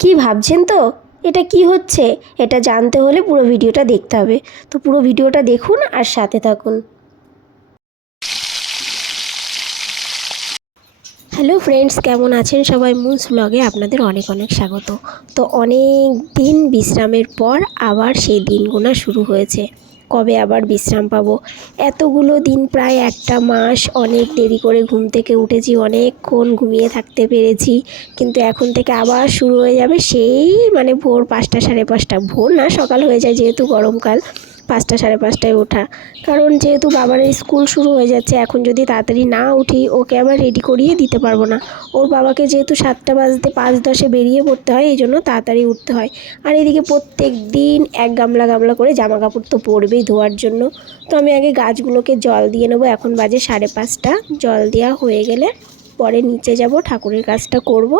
কি ভাবছেন তো? এটা কি হচ্ছে? এটা জানতে হলে পুরো ভিডিওটা দেখতে হবে। তো পুরো ভিডিওটা দেখুন আর সাথে থাকুন। হ্যালো ফ্রেন্ডস, কেমন আছেন সবাই? মুন্স ব্লগে আপনাদের অনেক অনেক স্বাগত। তো অনেক দিন বিশ্রামের পর আবার সেই দিন গোনা শুরু হয়েছে। কবে আবার বিশ্রাম পাবো? এতগুলো দিন প্রায় একটা মাস অনেক দেরি করে ঘুম থেকে উঠেছি, অনেকক্ষণ ঘুমিয়ে থাকতে পেরেছি। কিন্তু এখন থেকে আবার শুরু হয়ে যাবে সেই মানে ভোর পাঁচটা সাড়ে পাঁচটা। ভোর না, সকাল হয়ে যায় যেহেতু গরমকাল। পাঁচটা সাড়ে পাঁচটায় ওঠা। কারণ যেহেতু বাবার স্কুল শুরু হয়ে যাচ্ছে, এখন যদি তাড়াতাড়ি না উঠি, ওকে আবার রেডি করিয়ে দিতে পারব না। ওর বাবাকে যেহেতু সাতটা বাজতে পাঁচ দশে বেরিয়ে পড়তে হয়, এই জন্য তাড়াতাড়ি উঠতে হয়। আর এদিকে প্রত্যেক দিন এক গামলা গামলা করে জামা কাপড় তো পরবেই ধোয়ার জন্য। তো আমি আগে গাছগুলোকে জল দিয়ে নেব, এখন বাজে সাড়ে পাঁচটা। জল দেওয়া হয়ে গেলে পরে নিচে যাব, ঠাকুরের কাজটা করব,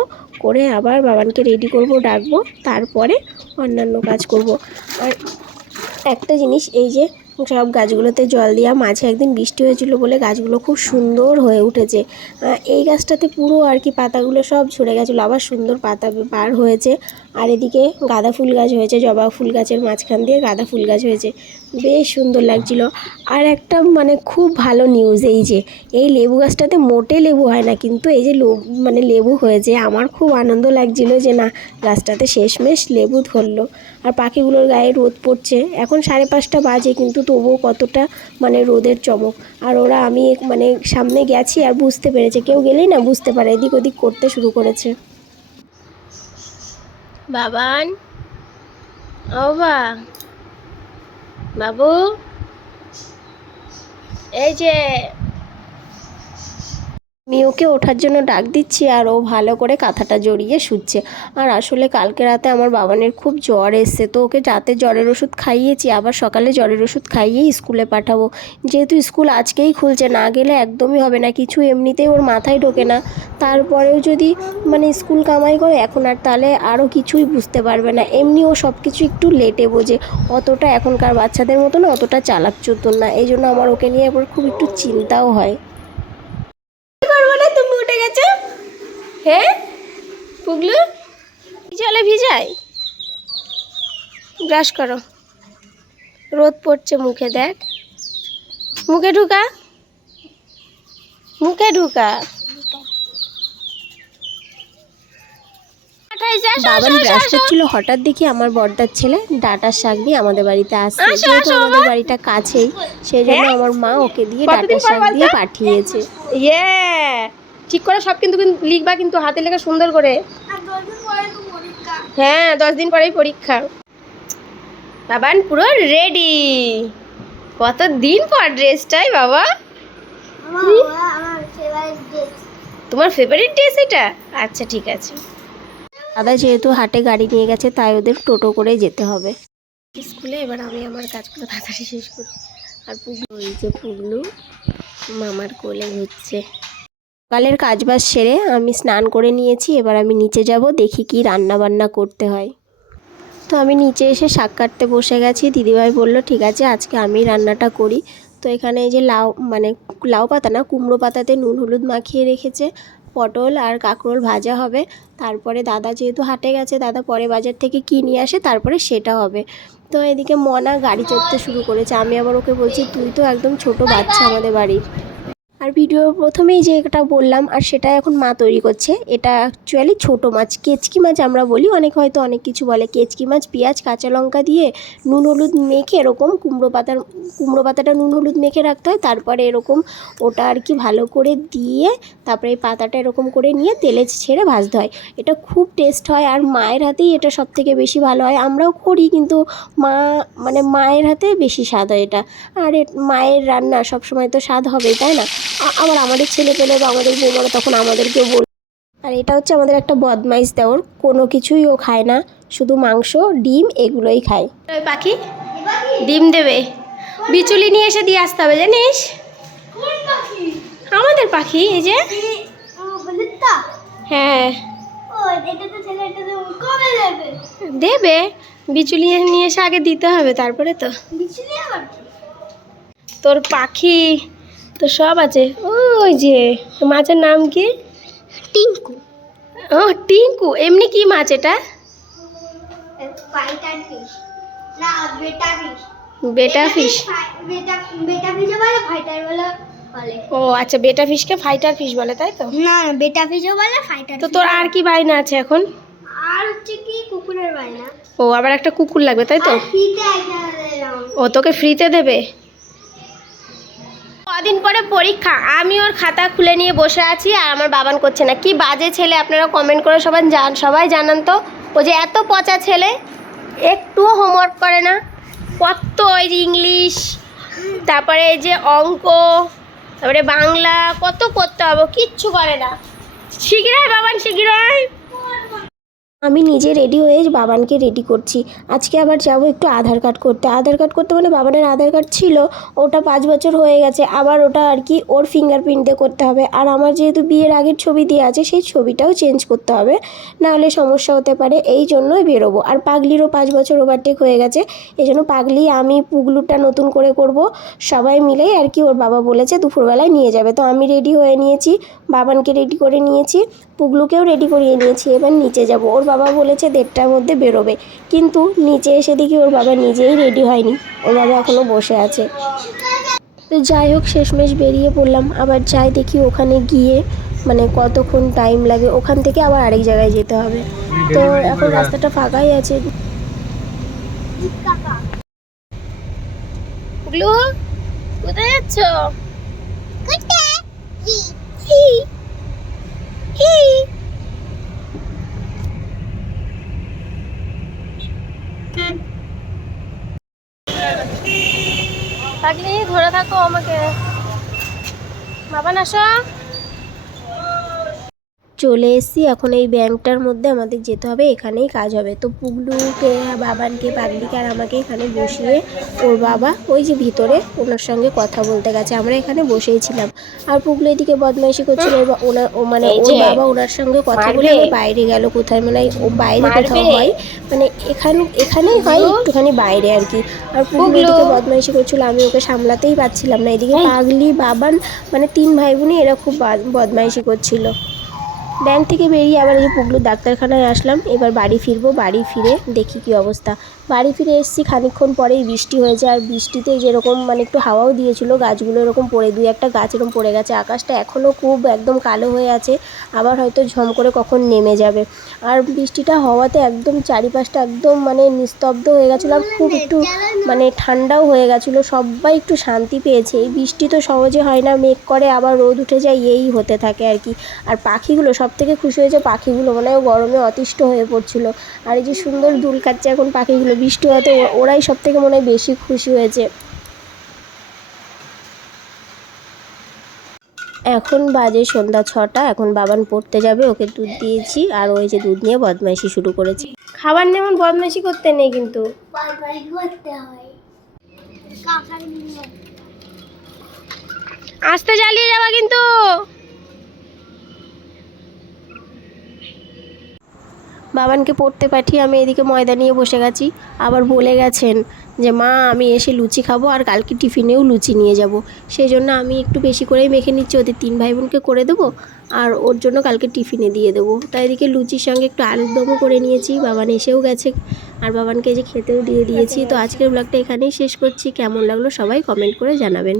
করে আবার বাবানকে রেডি করব, ডাকবো, তারপরে অন্যান্য কাজ করব। আর একটা জিনিস, এই যে সব গাছগুলোতে জল দেওয়া, মাঝে একদিন বৃষ্টি হয়েছিল বলে গাছগুলো খুব সুন্দর হয়ে উঠেছে। এই গাছটাতে পুরো আর কি পাতাগুলো সব ঝরে গেছিল, আবার সুন্দর পাতা বার হয়েছে। আর এদিকে গাঁদা ফুল গাছ হয়েছে, জবা ফুল গাছের মাঝখান দিয়ে গাঁদা ফুল গাছ হয়েছে। বেশ সুন্দর লাগছিল। আর একটা মানে খুব ভালো নিউজ এই যে, এই লেবু গাছটাতে মোটে লেবু হয় না, কিন্তু এই যে মানে লেবু হয়েছে, আমার খুব আনন্দ লাগছিল যে না, গাছটাতে শেষমেশ লেবু ধরলো। আর পাখিগুলোর গায়ে রোদ পড়ছে, এখন সাড়ে পাঁচটা বাজে, কিন্তু তবুও কতটা মানে রোদের চমক। আর ওরা আমি মানে সামনে গেছি আর বুঝতে পেরেছে, কেউ গেলেই না বুঝতে পারে, এদিক ওদিক করতে শুরু করেছে। বাবান? ওবা বাবু? এই যে আমি ওকে ওঠার জন্য ডাক দিচ্ছি আর ও ভালো করে কাঁথাটা জড়িয়ে শুচ্ছে। আর আসলে কালকে রাতে আমার বাবানের খুব জ্বর এসছে, তো ওকে রাতে জ্বরের ওষুধ খাইয়েছি, আবার সকালে জ্বরের ওষুধ খাইয়েই স্কুলে পাঠাবো। যেহেতু স্কুল আজকেই খুলছে, না গেলে একদমই হবে না, কিছু এমনিতেই ওর মাথায় ঢোকে না। তারপরেও যদি মানে স্কুল কামাই করে এখন আর তাহলে আরও কিছুই বুঝতে পারবে না। এমনি ও সব কিছু একটু লেটে বোঝে, অতটা এখনকার বাচ্চাদের মতো না, অতটা চালাক চতুর না। এই জন্য আমার ওকে নিয়ে এবার খুব একটু চিন্তাও হয়। না তুমি উঠে গেছো? হ্যাঁ পুগলু জলে ভিজাই? ব্রাশ করো। রোদ পড়ছে মুখে, দেখ। মুখে ঢুকা। মুখে ঢুকা। বাবান ব্রাশ করছিল হঠাৎ দেখি আমার বর্দার ছেলে ডাটার শাক দিয়ে আমাদের বাড়িতে আসছে। যেহেতু আমাদের বাড়িটা কাছেই সেই জন্য আমার মা ওকে দিয়ে ডাটার শাক দিয়ে পাঠিয়েছে। ইয়ে ঠিক করে সব কিন্তু কিন্তু লিখবা কিন্তু হাতে লেখা সুন্দর করে। হ্যাঁ দশ দিন পরেই পরীক্ষা। বাবান পুরো রেডি কত দিন পর ড্রেসটাই বাবা? তোমার ফেভারিট ড্রেস এটা? আচ্ছা ঠিক আছে। দাদা যেহেতু হাটে গাড়ি নিয়ে গেছে তাই ওদের টোটো করে যেতে হবে। স্কুলে এবার আমি আমার কাজগুলো তাড়াতাড়ি শেষ করি। আর পুগলু ওই যে পুগলু মামার কোলে হচ্ছে সকালের কাজ বাজ সেরে আমি স্নান করে নিয়েছি এবার আমি নিচে যাব দেখি কি রান্না বান্না করতে হয়। তো আমি নিচে এসে শাক কাটতে বসে গেছি দিদিভাই বলল ঠিক আছে আজকে আমি রান্নাটা করি। তো এখানে এই যে লাউ মানে লাউ পাতা না কুমড়ো পাতাতে নুন হলুদ মাখিয়ে রেখেছে পটল আর কাঁকরোল ভাজা হবে। তারপরে দাদা যেহেতু হাটে গেছে, দাদা পরে বাজার থেকে কি নিয়ে আসে, তারপরে সেটা হবে। তো এদিকে মনা গাড়ি চড়তে শুরু করেছে। আমি আবার ওকে বলছি, তুই তো একদম ছোট বাচ্চা আমাদের বাড়ির। আর ভিডিও প্রথমেই যে এটা বললাম, আর সেটা এখন মা তৈরি করছে। এটা অ্যাকচুয়ালি ছোট মাছ, কেচকি মাছ আমরা বলি। অনেক হয়তো অনেক কিছু বলে। কেচকি মাছ, পেঁয়াজ, কাঁচা লঙ্কা দিয়ে নুন, হলুদ মেখে এরকম কুমড়ো পাতার, কুমড়ো পাতাটা নুন, হলুদ মেখে রাখতে হয়। তারপরে এরকম ওটা আর কি ভালো করে দিয়ে, তারপরে এই পাতাটা এরকম করে নিয়ে তেলে ছেড়ে ভাজতে হয়। এটা খুব টেস্ট হয়, আর মায়ের হাতেই এটা সব থেকে বেশি ভালো হয়। আমরাও করি, কিন্তু মা মানে মায়ের হাতে বেশি স্বাদ হয় এটা। আর মায়ের রান্না সব সময় তো স্বাদ হবেই, তাই না? আবার আমাদের ছেলে পেলে বা আমাদের বৌমারা তখন আমাদেরকেও বল আর এটা হচ্ছে আমাদের একটা বদমাইশ দেওয়ার কোনো কিছুই ও খায় না। শুধু মাংস ডিম এগুলোই খায়। ওই পাখি ডিম দেবে। বিচুলি নিয়ে এসে দিয়ে আসতে হবে জানিস? আমাদের পাখি এই যে। হ্যাঁ। দেবে। বিচুলি নিয়ে এসে আগে দিতে হবে তারপরে তো। তোর পাখি তো সব আছে। ওই যে মাছের নাম কি? টিঙ্কু। ও টিঙ্কু। এমনি কি মাছ এটা? বেটা ফিশ। ও আচ্ছা বেটা ফিশকে ফাইটার ফিশ বলে তাই তো? না বেটা ফিশও বলে ফাইটার তো তোর আর কি বায়না আছে এখন? আর হচ্ছে কি কুকুরের বায়না। ও আবার একটা কুকুর লাগবে তাই তো। ও তোকে ফ্রিতে দেবে? কদিন পরে পরীক্ষা। আমি ওর খাতা খুলে নিয়ে বসে আছি আর আমার বাবান করছে না। কি বাজে ছেলে আপনারা কমেন্ট করে সবাই জান সবাই জানান তো। ও যে এত পচা ছেলে, একটুও হোমওয়ার্ক করে না। কত ওই ইংলিশ তারপরে এই যে অঙ্ক, তারপরে বাংলা, কত করতে হবে, কিচ্ছু করে না। শীঘ্রই বাবান শীঘ্রই আমি নিজে রেডি হয়ে বাবানকে রেডি করছি। আজকে আবার যাব একটু আধার কার্ড করতে। আধার কার্ড করতে মানে বাবানের আধার কার্ড ছিল, ওটা পাঁচ বছর হয়ে গেছে। আবার ওটা আর কি ওর ফিঙ্গারপ্রিন্ট করতে হবে। আর আমার যেহেতু বিয়ের আগের ছবি দিয়ে আছে, সেই ছবিটাও চেঞ্জ করতে হবে। নাহলে সমস্যা হতে পারে, এই জন্যই বেরোবো। আর পাগলিরও পাঁচ বছর ওভারটেক হয়ে গেছে। এই জন্য পাগলি, আমি পুগলুটা নতুন করে করব। সবাই মিলেই আর কি ওর বাবা বলেছে দুপুরবেলায় নিয়ে যাবে। তো আমি রেডি হয়ে নিয়েছি, বাবানকে রেডি করে নিয়েছি। পুগলুকেও রেডি করিয়ে নিয়েছি এবার নিচে যাব। ওর বাবা বলেছে দেড়টার মধ্যে বেরোবে। কিন্তু নিচে এসে দেখি ওর বাবা নিজেই রেডি হয়নি। ওর বাবা এখনও বসে আছে। তো যাই হোক শেষমেশ বেরিয়ে পড়লাম। আবার যাই দেখি ওখানে গিয়ে মানে কতক্ষণ টাইম লাগে ওখান থেকে আবার আরেক জায়গায় যেতে হবে। তো এখন রাস্তাটা ফাঁকাই আছে। কোথায় যাচ্ছ? ধরে থাকো আমাকে। বাবা নাসো? চলে এসেছি। এখন এই ব্যাংকটার মধ্যে আমাদের যেতে হবে এখানেই কাজ হবে। তো পুগলুকে বাবানকে পাগলিকে আর আমাকে এখানে বসিয়ে ওর বাবা ওই যে ভিতরে ওনার সঙ্গে কথা বলতে গেছে। আমরা এখানে বসেই ছিলাম। আর পুগলু এদিকে বদমাইশি করছিল। ওনার ও মানে ওর বাবা ওনার সঙ্গে কথা বলে ও বাইরে গেল কোথায়? মানে ও বাইরে কোথাও হয়। মানে এখানে এখানেই হয় একটুখানি বাইরে আর কি। আর পুগলু পুগলু? এদিকে বদমাইশি করছিল। আমি ওকে সামলাতেই পারছিলাম না। এদিকে পাগলি বাবান মানে তিন ভাই বোনই এরা খুব বদমাইশি করছিল। ব্যাংক থেকে বেরিয়ে আবার এই পুগলুর ডাক্তারখানায় আসলাম। এবার বাড়ি ফিরবো, বাড়ি ফিরে দেখি কি অবস্থা। বাড়ি ফিরে এসেছি, খানিকক্ষণ পরেই বৃষ্টি হয়েছে। আর বৃষ্টিতে যেরকম মানে একটু হাওয়াও দিয়েছিল, গাছগুলো এরকম পড়ে, দুই একটা গাছ এরকম পড়ে গেছে। আকাশটা এখনও খুব একদম কালো হয়ে আছে, আবার হয়তো ঝম করে কখন নেমে যাবে। আর বৃষ্টিটা হওয়াতে একদম চারিপাশটা একদম মানে নিস্তব্ধ হয়ে গেছিল আর খুব একটু মানে ঠান্ডাও হয়ে গেছিল। সবাই একটু শান্তি পেয়েছে। এই বৃষ্টি তো সহজে হয় না, মেঘ করে আবার রোদ উঠে যায়, এই হতে থাকে আর কি। আর পাখিগুলো সব থেকে খুশি হয়েছে পাখিগুলো মানে গরমে অতিষ্ঠ হয়ে পড়ছিল। আর এই যে সুন্দর দুল খাচ্ছে এখন পাখিগুলো বৃষ্টি হওয়াতে ওরাই সব থেকে মনে হয় বেশি খুশি হয়েছে। এখন বাজে সন্ধ্যা ছটা এখন বাবান পড়তে যাবে ওকে দুধ দিয়েছি আর ওই যে দুধ নিয়ে বদমাইশি শুরু করেছি। খাবার নেমন বদমাইশি করতে নেই কিন্তু। হয়। আস্তে জ্বালিয়ে যাবা কিন্তু। বাবানকে পড়তে পাঠিয়ে আমি এদিকে ময়দা নিয়ে বসে গেছি। আবার বলে গেছেন যে, মা, আমি এসে লুচি খাব আর কালকে টিফিনেও লুচি নিয়ে যাব। সেই জন্য আমি একটু বেশি করেই মেখে নিচ্ছি, ওদের তিন ভাই বোনকে করে দেবো আর ওর জন্য কালকে টিফিনে দিয়ে দেবো। তাই এদিকে লুচির সঙ্গে একটু আলুর দমও করে নিয়েছি, বাবান এসেও গেছে আর বাবানকে যে খেতেও দিয়ে দিয়েছি। তো আজকের ব্লগটা এখানেই শেষ করছি। কেমন লাগল সবাই কমেন্ট করে জানাবেন।